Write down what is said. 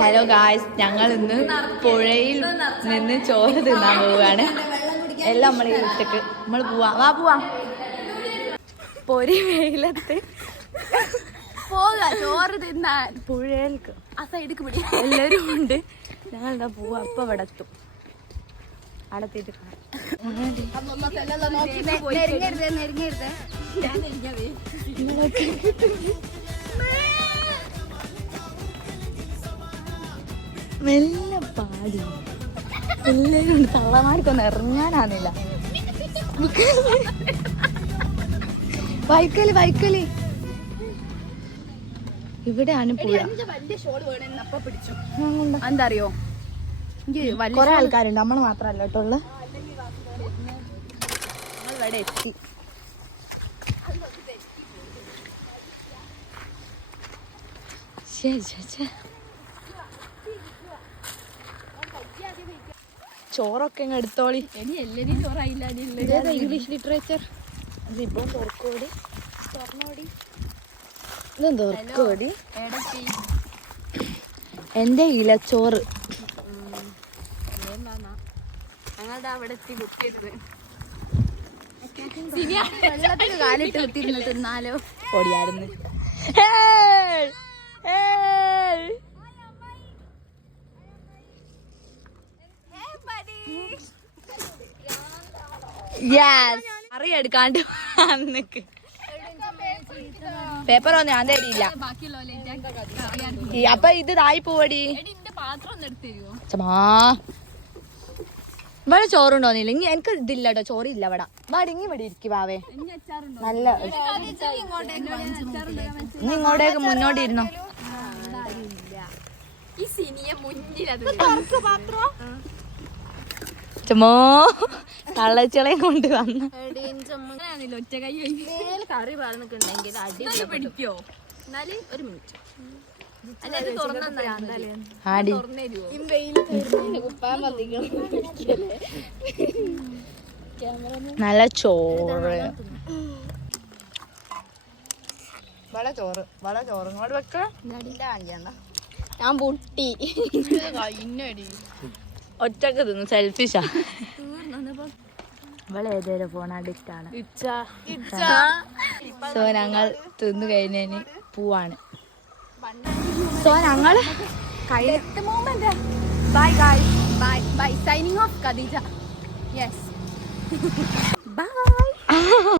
Hello guys, ഞങ്ങൾ ഇന്ന് പുഴയിൽ നിന്ന് ചോറ് തിന്നാൻ പോവുകയാണ്. എല്ലാം നമ്മൾ ഇട്ടക്ക് നമ്മൾ പോവാ പൊരി വെയിലത്ത് പോകാ ചോറ് തിന്നാൻ. പുഴയിൽക്ക് ആ സൈഡിക്ക് പിടി. എല്ലാവരും ഉണ്ട്. ഞങ്ങളെന്താ പോവാ, അപ്പൊ ഇവിടെ എത്തും. അവിടെ എത്തിയിട്ട് മെല്ലെ പാടി എല്ലാവരും ഉണ്ട്. തള്ളമാർക്കൊന്നും ഇറങ്ങാനാന്നില്ല. വൈക്കല് ഇവിടെയാണ് പുഴ. എന്താ അറിയോ, കൊറേ ആൾക്കാരുണ്ട്, നമ്മള് മാത്രല്ല കേട്ടോ ഉള്ള. ഇവിടെ എത്തി. ചോറൊക്കെ ഇങ്ങ് എടുത്തോളി. ഇനി എല്ലാരും ചോറായില്ല. ഇംഗ്ലീഷ് ലിറ്ററേച്ചർ ഇപ്പം തുറക്കോടി ഇതെന്തോ തുറക്കോടി. എന്റെ ഇലച്ചോറ് ഞങ്ങളുടെ അവിടെ എത്തി ബുക്ക് ചെയ്തത്. വെള്ളത്തിൽ കാലിട്ട് കുത്തിരുന്ന് തിന്നാലോ. പൊടിയായിരുന്നു. അറിയെടുക്കാണ്ട് അന്നക്ക് പേപ്പർ ഒന്നും ഞാൻ തരില്ല. അപ്പൊ ഇത് തായി പോവടി. ഇവിടെ ചോറുണ്ടോന്നില്ല. ഇനി എനിക്ക് ഇതില്ല കേട്ടോ, ചോറില്ല ഇവിടെ. വാടിങ്ങി ഇവിടെ ഇരിക്കും വാവേ. നല്ല ഇനി ഇങ്ങോട്ടേക്ക് മുന്നോട്ട് ഇരുന്നോ. ചുമോ തള്ളച്ചളയും കൊണ്ട് വന്നു. ഒറ്റ കൈ കറി പറഞ്ഞിട്ടുണ്ടെങ്കിൽ അടി പിടിക്കോ. എന്നാല് ഒരു മിനിറ്റ് നല്ല ചോറ്. വള ചോറ് ഇങ്ങോട്ട് വെക്ക. ഞാൻ പൊട്ടി ഒറ്റക്ക് തിന്നു. സെൽഫിഷാ. ഇവളെ ഏതേലും ഫോൺ അഡിക്റ്റ് ആണ്. സോ ഞങ്ങൾ തിന്നു കഴിഞ്ഞതിന് പോവാണ്. സോ ഞങ്ങൾ bye guys, bye signing off Khadija. Yes by.